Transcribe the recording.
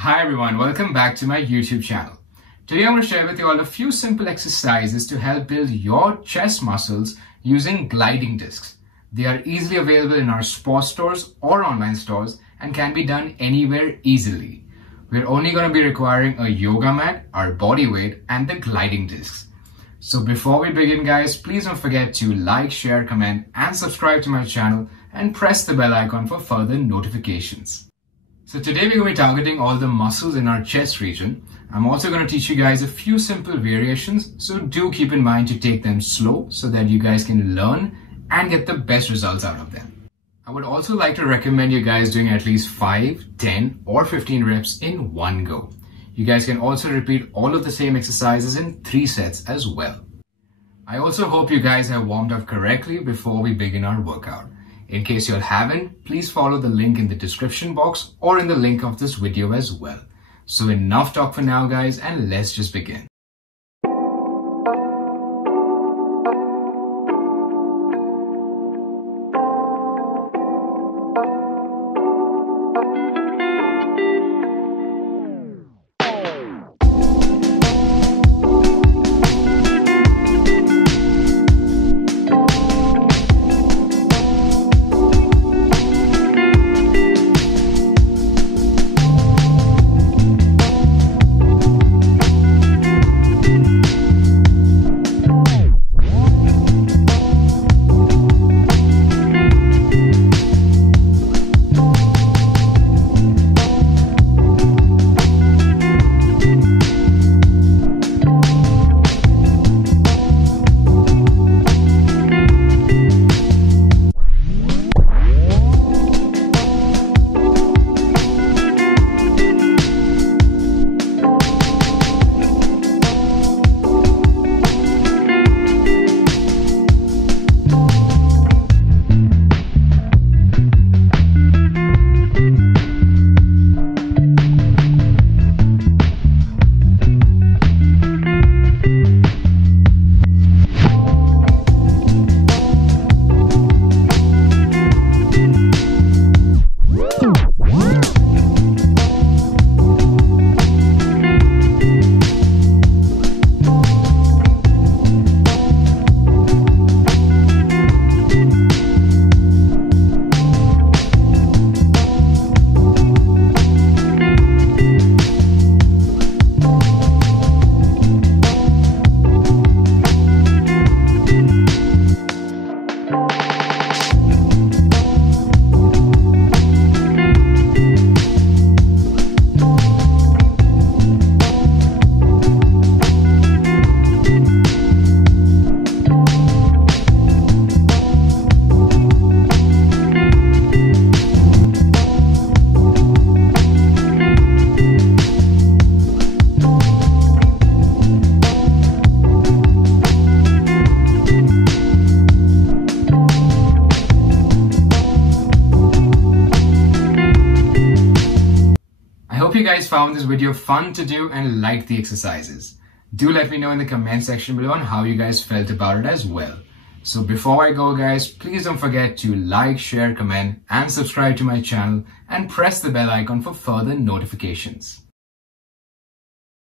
Hi everyone, welcome back to my YouTube channel. Today I'm going to share with you all a few simple exercises to help build your chest muscles using gliding discs. They are easily available in our sports stores or online stores and can be done anywhere easily. We're only going to be requiring a yoga mat, our body weight, and the gliding discs. So before we begin guys, please don't forget to like, share, comment and subscribe to my channel and press the bell icon for further notifications. So today we're going to be targeting all the muscles in our chest region. I'm also going to teach you guys a few simple variations, so do keep in mind to take them slow so that you guys can learn and get the best results out of them. I would also like to recommend you guys doing at least 5, 10 or 15 reps in one go. You guys can also repeat all of the same exercises in 3 sets as well. I also hope you guys have warmed up correctly before we begin our workout. In case you haven't, please follow the link in the description box or in the link of this video as well. So enough talk for now guys, and let's just begin. I hope you guys found this video fun to do and liked the exercises. Do let me know in the comment section below on how you guys felt about it as well. So before I go guys, please don't forget to like, share, comment and subscribe to my channel and press the bell icon for further notifications.